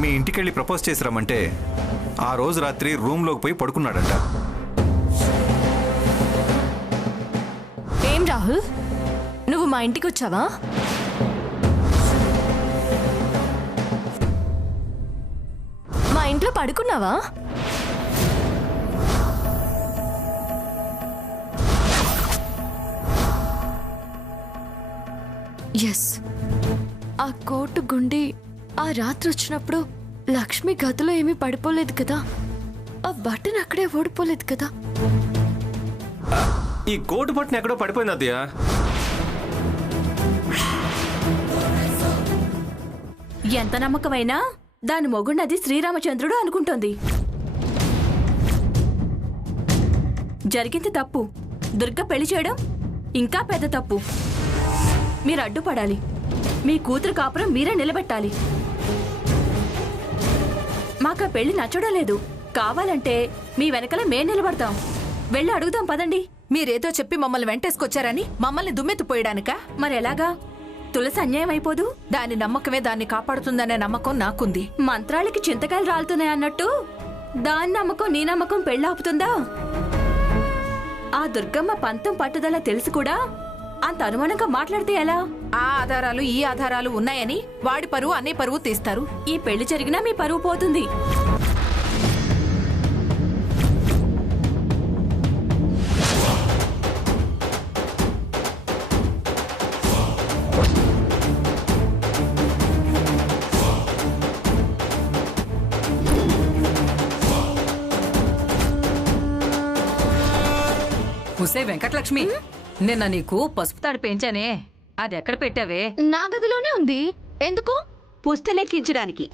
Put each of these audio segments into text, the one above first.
మీ ఇంటికెళ్ళి ప్రపోజ్ చేసిరామంటే ఆ రోజు రాత్రి రూమ్లోకి పోయి పడుకున్నాడంట. ఏం రాహుల్, నువ్వు మా ఇంటికి వచ్చావా? మా ఇంట్లో పడుకున్నావా? ఎస్, ఆ కోటు గుండి ఆ రాత్రి వచ్చినప్పుడు లక్ష్మి గదిలో ఏమీ పడిపోలేదు కదా, ఆ బటన్ అక్కడే ఓడిపోలేదు కదా. ఈ కోటు బట్టన్ ఎక్కడో పడిపోయింది అత్తయ్య. ఎంత నమ్మకమైనా దాని మొగుడినది శ్రీరామచంద్రుడు అనుకుంటోంది. జరిగింది తప్పు, దుర్గ పెళ్లి చేయడం ఇంకా పెద్ద తప్పు. మీరు అడ్డుపడాలి, మీ కూతురు కాపురం మీరే నిలబెట్టాలి. మాకా పెళ్లి నచ్చడం లేదు, కావాలంటే మీ వెనకల మేం నిలబడతాం. వెళ్ళి అడుగుదాం పదండి. మీరేదో చెప్పి మమ్మల్ని వెంటేసుకొచ్చారని మమ్మల్ని దుమ్మెత్తిపోయడానికా? మరెలాగా? తులసి అన్యాయం అయిపోదు. దాని నమ్మకమే దాన్ని కాపాడుతుందనే నమ్మకం నాకుంది. మంత్రాలకి చింతకాయలు రాలుతున్నాయన్నట్టు దాని నమ్మకం నీ నమ్మకం పెళ్ళాపుతుందా? ఆ దుర్గమ్మ పంతం పట్టుదల తెలిసి కూడా అంత అనుమానంగా మాట్లాడితే ఎలా? ఆ ఆధారాలు ఈ ఆధారాలు ఉన్నాయని వాడి పరువు అనే పరువు తీస్తారు. ఈ పెళ్లి జరిగినా మీ పరువు పోతుంది. హుసే వెంకటలక్ష్మి, నిన్న నీకు పసుపు తాడు పెంచానే, అది ఎక్కడ పెట్టావే? నా గదిలోనే ఉంది. ఎందుకు? పుస్తలెక్కించడానికి.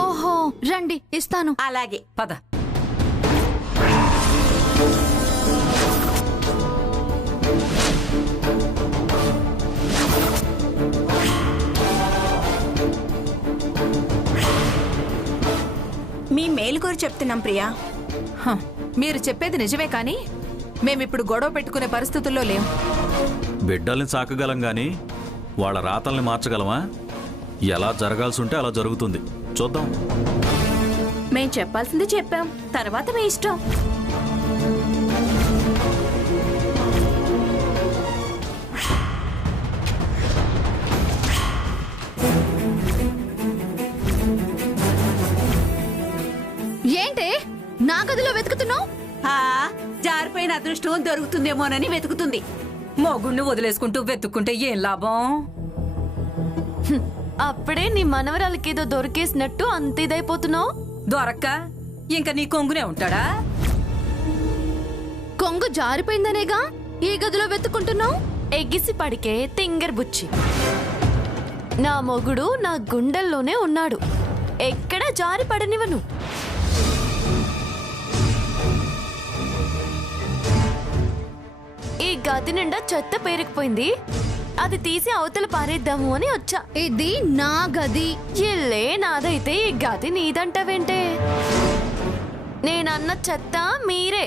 ఓహో, రండి ఇస్తాను. అలాగే పద. మీ మేలుకోరు చెప్తున్నాం ప్రియా. మీరు చెప్పేది నిజమే కానీ మేమిప్పుడు గొడవ పెట్టుకునే పరిస్థితుల్లో లేం. బిడ్డల్ని సాకగలం గాని వాళ్ళ రాతల్ని మార్చగలమా? ఎలా జరగాల్సి ఉంటే అలా జరుగుతుంది. చూద్దాం. మేం చెప్పాల్సింది చెప్పాం, తర్వాత మీ ఇష్టం. ఏంటే నా గదిలో వెతుకుతున్నావు? జారిపోయిన అదృష్టం దొరుకుతుందేమోనని వెతుకుతుంది. మొగుణ్ణి వదిలేసుకుంటూ వెతుక్కుంటే ఏం లాభం? అప్పుడే నీ మనవరాలకేదో దొరికేసినట్టు అంత ఇదైపోతున్నావు. దొరక్క ఇంకా నీ కొంగునే ఉంటాడా? కొంగు జారిపోయిందనేగా ఈ గదిలో వెతుకుంటున్నావు. ఎగిసి పడికే తింగర్ బుచ్చి. నా మొగుడు నా గుండెల్లోనే ఉన్నాడు, ఎక్కడ జారి పడనివను. ఈ గది నిండా చెత్త పేరుకుపోయింది, అది తీసి అవతల పారేద్దాము అని వచ్చా. ఇది నా గది. ఇల్లే నాదైతే ఈ గది నీదంటవేంటే? నేనన్న చెత్త మీరే.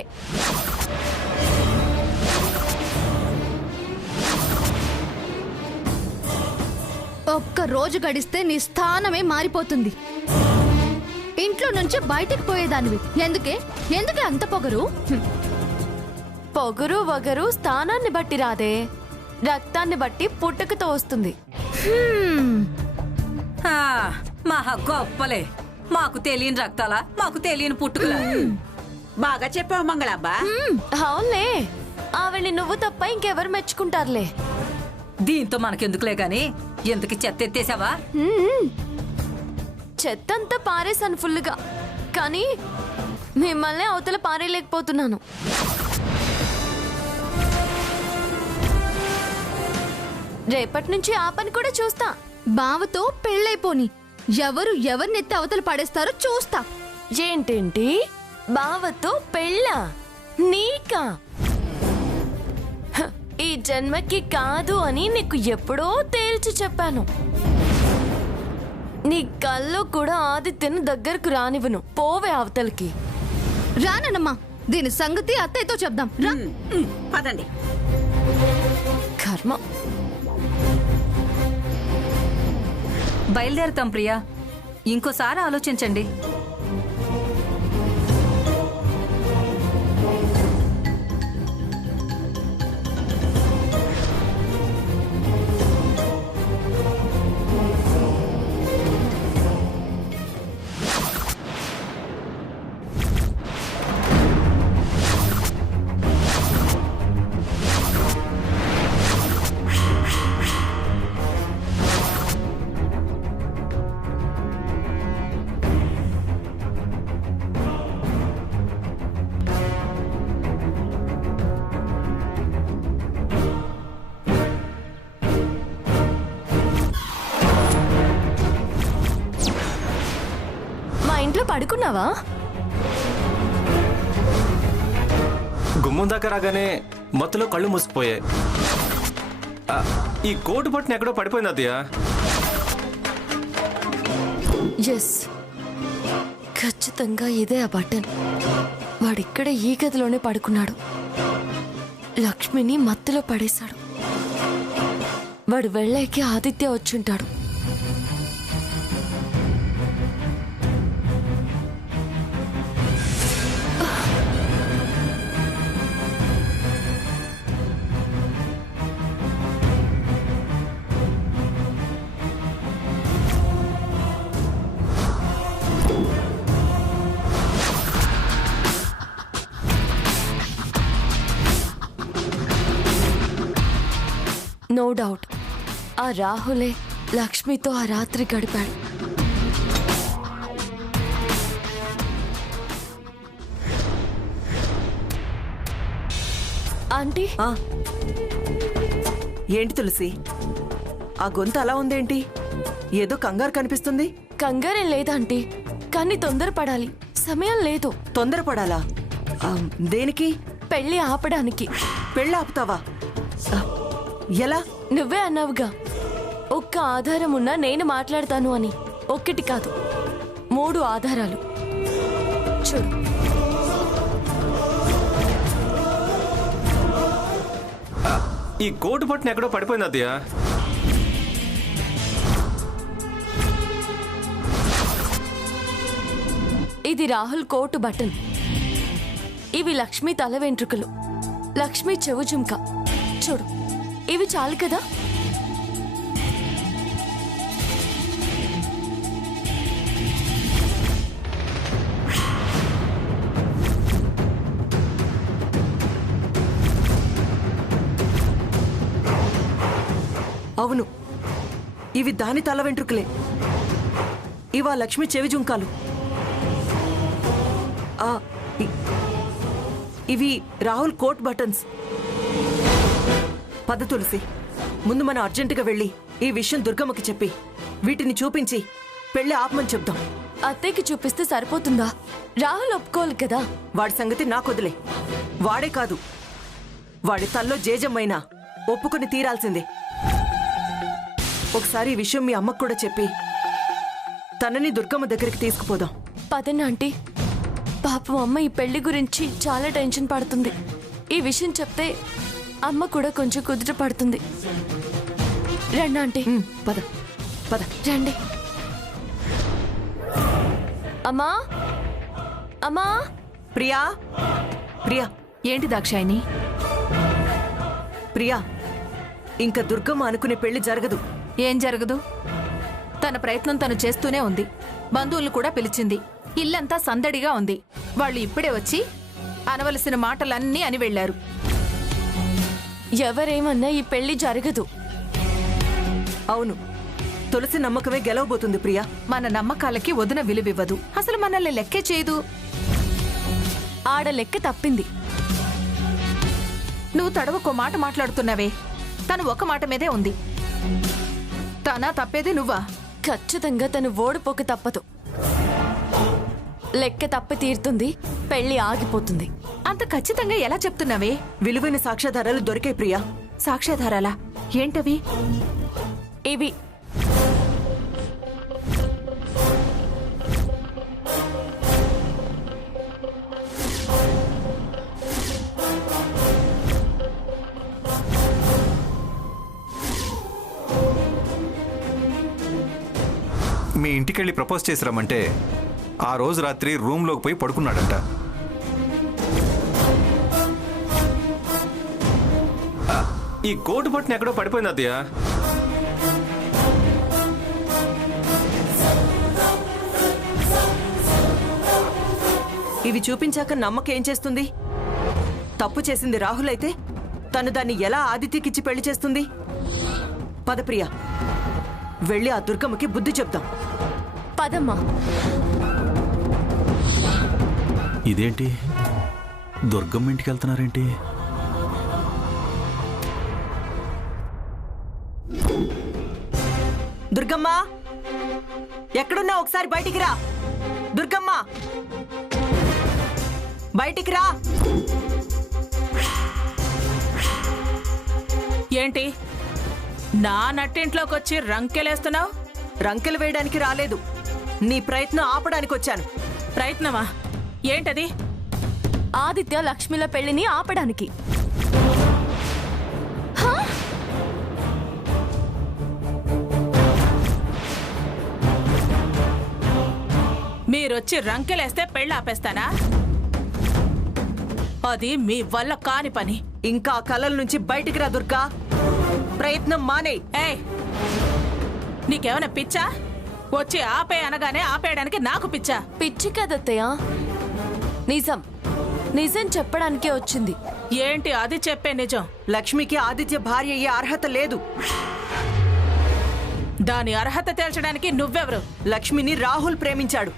ఒక్క రోజు గడిస్తే నీ స్థానమే మారిపోతుంది. ఇంట్లో నుంచి బయటకు పోయేదానివి. ఎందుకే అంత పొగరు? పొగరు వగరు స్థానాన్ని బట్టి రాదే, రక్తాన్ని బట్టి పుట్టుకతో వస్తుంది. మహా గొప్పలే. మాకు తెలియని రక్తాలా, మాకు తెలియని పుట్టుకలా? బాగా చెప్పావు మంగళాబ్బా. అవునులే, ఆవిడ్ని నువ్వు తప్ప ఇంకెవరు మెచ్చుకుంటారులే. దీంతో మనకెందుకులే గాని ఎందుకు చెత్త ఎత్తేసావా? చెత్తంతా పారేసాను ఫుల్గా, కానీ మిమ్మల్ని అవతల పారేయలేకపోతున్నాను. రేపటి నుంచి ఆ పని కూడా చూస్తా. బావతో పెళ్ళైపోని ఎవరు ఎవరినెత్తి అవతల పడేస్తారో చూస్తా. ఏంటేంటి బావతో పెళ్ళా? నీకా? హ, ఈ జన్మకి కాదు అని నీకు ఎప్పుడో తేల్చి చెప్పాను. నీ కల్లో కూడా ఆదిత్యను దగ్గరకు రానివ్వను. పోవే అవతలకి. రానమ్మా, దీని సంగతి అత్తయ్యతో చెప్దాం. రా. పదండి. కర్మ. బయలుదేరుతాం ప్రియా. ఇంకోసారి ఆలోచించండి. ఇంట్లో పడుకున్నావా? గుమ్మం దాకా రాగానే మత్తులో కళ్ళు మూసుకుపోయాయి. ఈ కోటు బట్టన్ ఎక్కడో పడిపోయింది అత్తయ్య. ఎస్, ఖచ్చితంగా ఇదే ఆ బటన్. వాడిక్కడ ఈ గదిలోనే పడుకున్నాడు. లక్ష్మిని మత్తులో పడేశాడు. వాడు వెళ్ళాక ఆదిత్య వచ్చుంటాడు. నో డౌట్ ఆ రాహులే లక్ష్మితో ఆ రాత్రి గడిపాడు. ఆంటీ, ఏంటి తులసి, ఆ గొంతు అలా ఉందేంటి? ఏదో కంగారు కనిపిస్తుంది. కంగారేం లేదాంటీ, కానీ తొందరపడాలి. సమయం లేదు. తొందరపడాలా? దేనికి? పెళ్లి ఆపడానికి. పెళ్ళి ఆపుతావా? ఎలా? నువ్వే అన్నావుగా, ఒక్క ఆధారం ఉన్నా నేను మాట్లాడతాను అని. ఒక్కటి కాదు, 3 ఆధారాలు. చూడు. ఈ కోటు బట్టన్ ఎక్కడో పడిపోయింది అత్తయ్య. ఇది రాహుల్ కోటు బటన్. ఇవి లక్ష్మి తల వెంట్రుకలు, లక్ష్మి చెవు జుంక. చూడు, ఇవి చాలు కదా. అవును, ఇవి దాని తల వెంట్రుకలే. ఇవా లక్ష్మి చెవి జుంకాలు. ఇవి రాహుల్ కోట్ బటన్స్. పద తులసి, ముందు మనం అర్జెంటుగా వెళ్ళి ఈ విషయం దుర్గమ్మకి చెప్పి వీటిని చూపించి పెళ్లి ఆపమని చెప్దాం. అత్తయ్యకి చూపిస్తే సరిపోతుందా? రాహుల్ ఒప్పుకోవాలి కదా. వాడి సంగతి నాకొదిలే. వాడే కాదు, వాడి తల్లో జేజమ్మైనా ఒప్పుకొని తీరాల్సిందే. ఒకసారి ఈ విషయం మీ అమ్మకు కూడా చెప్పి తనని దుర్గమ్మ దగ్గరికి తీసుకుపోదాం. పదండి ఆంటీ. పాపం అమ్మ ఈ పెళ్లి గురించి చాలా టెన్షన్ పడుతుంది. ఈ విషయం చెప్తే అమ్మ కూడా కొంచెం కుదుట పడుతుంది. రండి ఆంటీ. పద పద. రండి. అమ్మా, అమ్మా. ప్రియా, ప్రియా. ఏంటి దాక్షాయిని? ప్రియా, ఇంకా దుర్గమ్మ అనుకునే పెళ్లి జరగదు. ఏం జరగదు? తన ప్రయత్నం తను చేస్తూనే ఉంది. బంధువులు కూడా పిలిచింది. ఇల్లంతా సందడిగా ఉంది. వాళ్ళు ఇప్పుడే వచ్చి అనవలసిన మాటలన్నీ అని వెళ్లారు. ఎవరేమన్నా ఈ పెళ్లి జరగదు. అవును, తులసి నమ్మకమే గెలవబోతుంది ప్రియా. మన నమ్మకాలకి వదిన విలువివ్వదు. అసలు మనల్ని లెక్కే చేయదు. ఆడ లెక్క తప్పింది. నువ్వు తడవకో మాట మాట్లాడుతున్నావే. తను ఒక మాట మీదే ఉంది. తనా తప్పేది నువ్వా? ఖచ్చితంగా తను ఓడిపోక తప్పదు. లెక్క తప్పి తీరుతుంది, పెళ్లి ఆగిపోతుంది. అంత ఖచ్చితంగా ఎలా చెప్తున్నావే? విలువైన సాక్ష్యాధారాలు దొరికాయి ప్రియా. సాక్ష్యాధారాలా? ఏంటవి? ఇవి మీ ఇంటికెళ్ళి ప్రపోజ్ చేసిరామంటే ఆ రోజు రాత్రి రూమ్లోకి పోయి పడుకున్నాడంట. ఈ కోటు పట్టిన ఎక్కడో పడిపోయింది అత్తయ్య. ఇవి చూపించాక నమ్మకం ఏం చేస్తుంది? తప్పు చేసింది రాహుల్ అయితే తను దాన్ని ఎలా ఆదిత్యకిచ్చి పెళ్లి చేస్తుంది? పద ప్రియా, వెళ్ళి ఆ దుర్గమ్మకి బుద్ధి చెప్దాం. పదమ్మా. ఇదేంటి, దుర్గమ్మ ఇంటికి వెళ్తున్నారేంటి? దుర్గమ్మ, ఎక్కడున్నా ఒకసారి బయటికి రా. దుర్గమ్మ, బయటికి రా. ఏంటి నా నట్టింట్లోకి వచ్చి రంకెలేస్తున్నావు? రంకెలు వేయడానికి రాలేదు, నీ ప్రయత్నం ఆపడానికి వచ్చాను. ప్రయత్నమా? ఏంటది? ఆదిత్య లక్ష్మిల పెళ్లిని ఆపడానికి. మీరొచ్చి రంకెలేస్తే పెళ్ళి ఆపేస్తానా? అది మీ వల్ల కాని పని. ఇంకా ఆ కలల నుంచి బయటికి రా దుర్గా. ప్రయత్నం మానే. ఏయ్, నీకేమైనా పిచ్చా? వచ్చి ఆపే అనగానే ఆపేయడానికి నాకు పిచ్చా? పిచ్చి కదత్తయ్య, నిజం నిజం చెప్పడానికే వచ్చింది. ఏంటి అది చెప్పే నిజం? లక్ష్మికి ఆదిత్య భార్య అయ్యే అర్హత లేదు. దాని అర్హత తేల్చడానికి నువ్వెవరు? లక్ష్మిని రాహుల్ ప్రేమించాడు,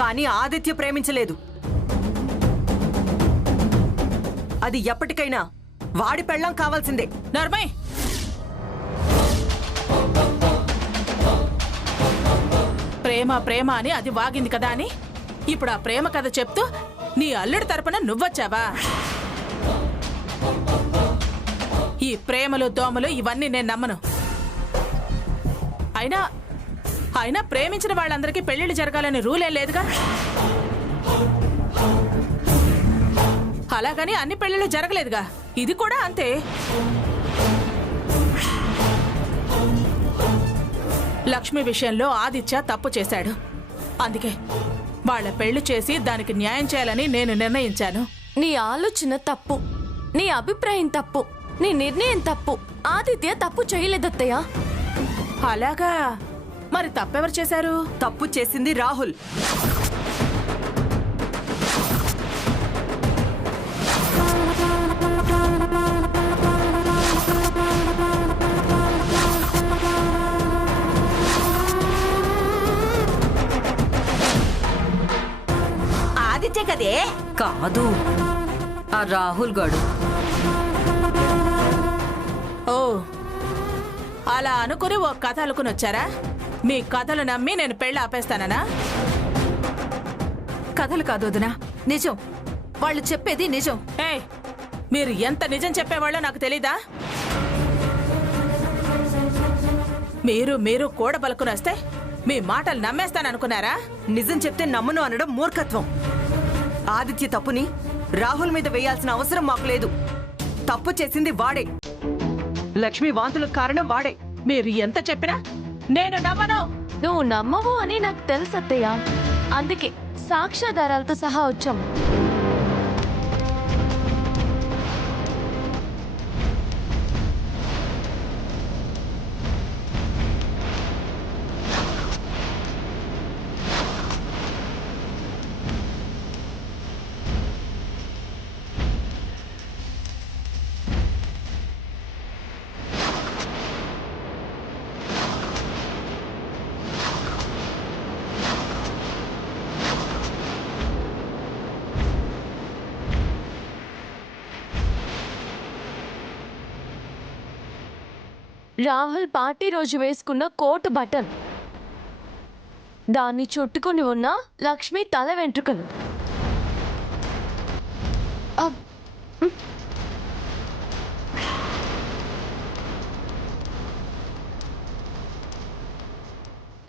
కానీ ఆదిత్య ప్రేమించలేదు. అది ఎప్పటికైనా వాడి పెళ్ళం కావాల్సిందే. నర్మయ్, ప్రేమ ప్రేమ అని అది వాగింది కదా అని ఇప్పుడు ఆ ప్రేమ కథ చెప్తూ నీ అల్లుడి తరపున నువ్వొచ్చావా? ఈ ప్రేమలు దోమలు ఇవన్నీ నేను నమ్మను. అయినా అయినా ప్రేమించిన వాళ్ళందరికీ పెళ్లిళ్ళు జరగాలని రూలేం లేదుగా. అలాగని అన్ని పెళ్లిళ్ళు జరగలేదుగా. ఇది కూడా అంతే. లక్ష్మి విషయంలో ఆదిత్య తప్పు చేశాడు. అందుకే వాళ్ళ పెళ్లి చేసి దానికి న్యాయం చేయాలని నేను నిర్ణయించాను. నీ ఆలోచన తప్పు, నీ అభిప్రాయం తప్పు, నీ నిర్ణయం తప్పు. ఆదిత్య తప్పు చేయలేదత్తయ్య. అలాగా? మరి తప్పెవరు చేశారు? తప్పు చేసింది రాహుల్. ఆదిత్య కదే. కాదు, ఆ రాహుల్ గాడు. ఓ, అలా అనుకుని ఓ కథ అలుకుని వచ్చారా? మీ కథలు నమ్మి నేను పెళ్లి ఆపేస్తానా? కథలు కాదు వదినా, నిజం. వాళ్ళు చెప్పేది నిజం. ఏయ్, మీరు ఎంత నిజం చెప్పేవాళ్ళో నాకు తెలీదా? మీరు కూడా పలుకుని వస్తే మీ మాటలు నమ్మేస్తాననుకున్నారా? నిజం చెప్తే నమ్మను అనడం మూర్ఖత్వం. ఆదిత్య తప్పుని రాహుల్ మీద వేయాల్సిన అవసరం మాకు లేదు. తప్పు చేసింది వాడే. లక్ష్మి వాంతులకు కారణం వాడే. మీరు ఎంత చెప్పినా నేను నమ్మను. నువ్వు నమ్మవు అని నాకు తెలుసు అత్తయ్య. అందుకే సాక్ష్యాధారాలతో సహా వచ్చాం. రాహుల్ పార్టీ రోజు వేసుకున్న కోటు బటన్, దాన్ని చుట్టుకుని ఉన్న లక్ష్మి తల వెంట్రుకలు.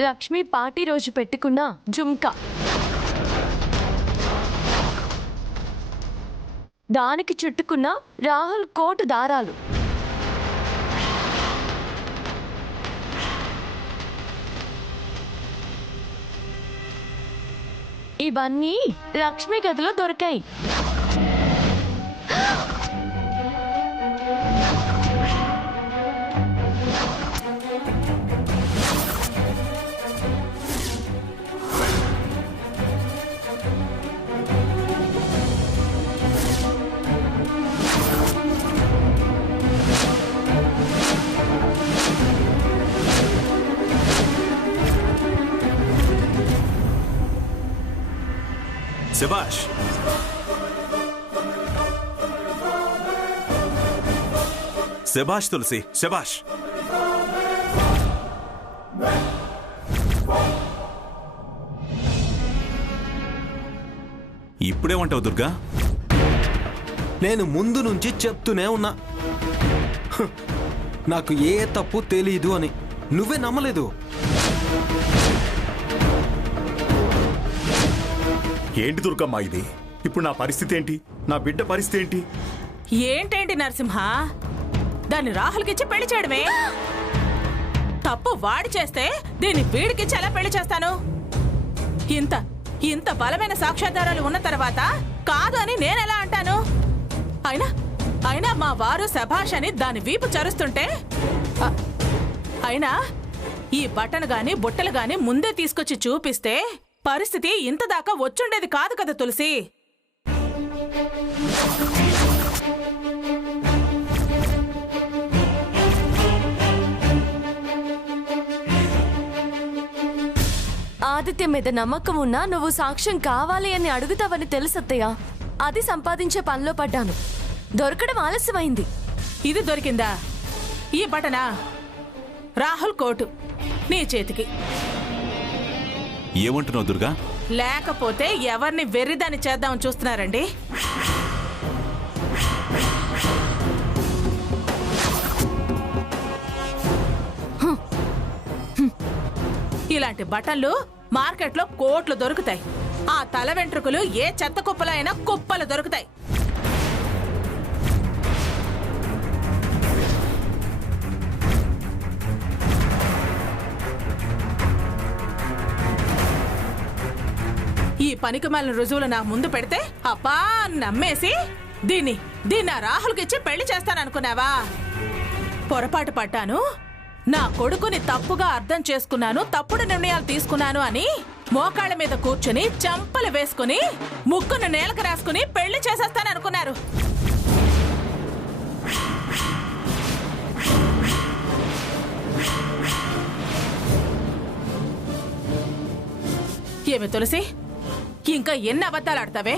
లక్ష్మి పార్టీ రోజు పెట్టుకున్న జుంకా, దానికి చుట్టుకున్న రాహుల్ కోటు దారాలు. ఇవన్నీ లక్ష్మి గదిలో దొరికాయి. శభాష్. శభాష్ తులసి, శభాష్. ఇప్పుడేమంటావు దుర్గా? నేను ముందు నుంచి చెప్తూనే ఉన్నా, నాకు ఏ తప్పు తెలీదు అని. నువ్వే నమ్మలేదు. ఏంటి దుర్గమ్మ ఇది? ఇప్పుడు నా పరిస్థితి ఏంటి? నా బిడ్డ పరిస్థితి ఏంటి? ఏంటేంటి నరసింహ, దాన్ని రాహుల్కిచ్చి పెళ్లి చేయడమే తప్పు. వాడి చేస్తే దీన్ని వీడికిచ్చి ఎలా పెళ్లి చేస్తాను? ఇంత ఇంత బలమైన సాక్ష్యాధారాలు ఉన్న తర్వాత కాదు అని నేనెలా అంటాను? అయినా మా వారు శభాష్ అని దాని వీపు చరుస్తుంటే, అయినా ఈ బట్టను గాని బుట్టలు గాని ముందే తీసుకొచ్చి చూపిస్తే పరిస్థితి ఇంత దాకా వచ్చుండేది కాదు కదా తులసి. ఆదిత్య మీద నమ్మకం ఉన్నా నువ్వు సాక్ష్యం కావాలి అని అడుగుతావని తెలుసత్తయ్య. అది సంపాదించే పనిలో పడ్డాను. దొరకడం ఆలస్యమైంది. ఇది దొరికిందా? ఈ బటనా? రాహుల్ కోటు నీ చేతికి. ఏమంటున్నావు దుర్గా? లేకపోతే ఎవరిని వెర్రిదాన్ని చేద్దామని చూస్తున్నారండి? ఇలాంటి బట్టలు మార్కెట్లో కోట్లు దొరుకుతాయి. ఆ తల వెంట్రుకలు ఏ చెత్త కుప్పలో అయినా కుప్పలు దొరుకుతాయి. ఈ పనికిమాలిన రుజువులు నా ముందు పెడితే అబ్బా నమ్మేసి దీన్ని ఆ రాహుల్కిచ్చి పెళ్లి చేస్తాననుకున్నావా? పొరపాటు పడ్డాను. నా కొడుకుని తప్పుగా అర్థం చేసుకున్నాను, తప్పుడు నిర్ణయాలు తీసుకున్నాను అని మోకాళ్ళ మీద కూర్చుని చంపలు వేసుకుని ముక్కును నేలకు రాసుకుని పెళ్లి చేసేస్తాననుకున్నారు. ఏమి తులసి, ఇంకా ఎన్ని అబద్ధాలు ఆడతావే?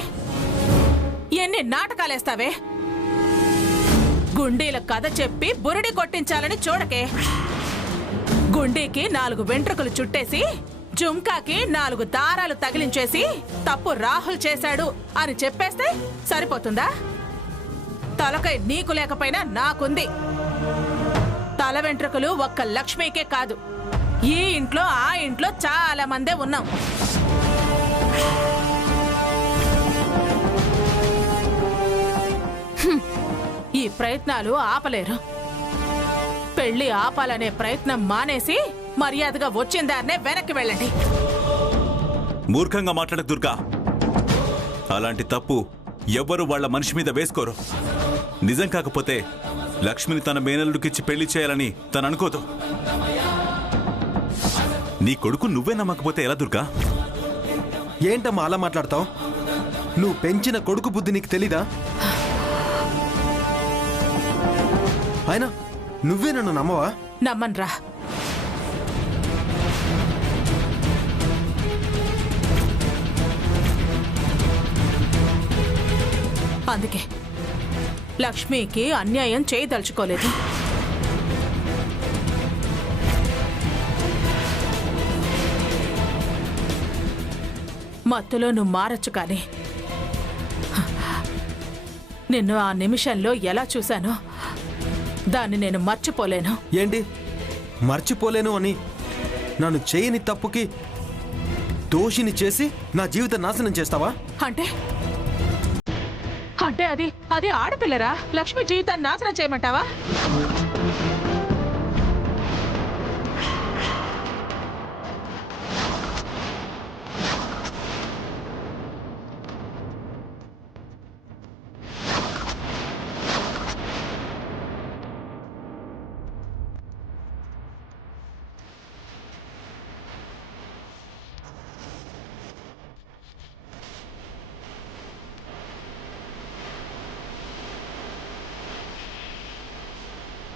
ఎన్ని నాటకాలేస్తావే? గుండీల కథ చెప్పి బురిడి కొట్టించాలని చూడకే. గుండీకి 4 వెంట్రుకలు చుట్టేసి జుంకాకి 4 దారాలు తగిలించేసి తప్పు రాహుల్ చేశాడు అని చెప్పేస్తే సరిపోతుందా? తలకై నీకు లేకపోయినా నాకుంది. తల వెంట్రుకలు ఒక్క లక్ష్మికే కాదు, ఈ ఇంట్లో ఆ ఇంట్లో చాలా మందే ఉన్నాం. ఈ ప్రయత్నాలు ఆపలేరు. పెళ్లి ఆపాలనే ప్రయత్నం మానేసి మర్యాదగా వచ్చిన దారినే వెనక్కి వెళ్ళండి. మూర్ఖంగా మాట్లాడ దుర్గా. అలాంటి తప్పు ఎవ్వరూ వాళ్ల మనిషి మీద వేసుకోరు. నిజం కాకపోతే లక్ష్మిని తన మేనల్లుడికిచ్చి పెళ్లి చేయాలని తను అనుకోదు. నీ కొడుకు నువ్వే నమ్మకపోతే ఎలా దుర్గా? ఏంటమ్మా అలా మాట్లాడతావు? నువ్వు పెంచిన కొడుకు బుద్ధి నీకు తెలీదా? అయినా నువ్వే నన్ను నమ్మవా? నమ్మన్రా. అందుకే లక్ష్మికి అన్యాయం చేయదలుచుకోలేదు. మత్తులో నువ్వు మారచ్చు కానీ నిన్ను ఆ నిమిషంలో ఎలా చూశానో దాన్ని నేను మర్చిపోలేను. ఏంటి మర్చిపోలేను అని నన్ను చేయని తప్పుకి దోషిని చేసి నా జీవితం నాశనం చేస్తావా? అంటే అంటే అది ఆడపిల్లరా? లక్ష్మి జీవితాన్ని నాశనం చేయమంటావా?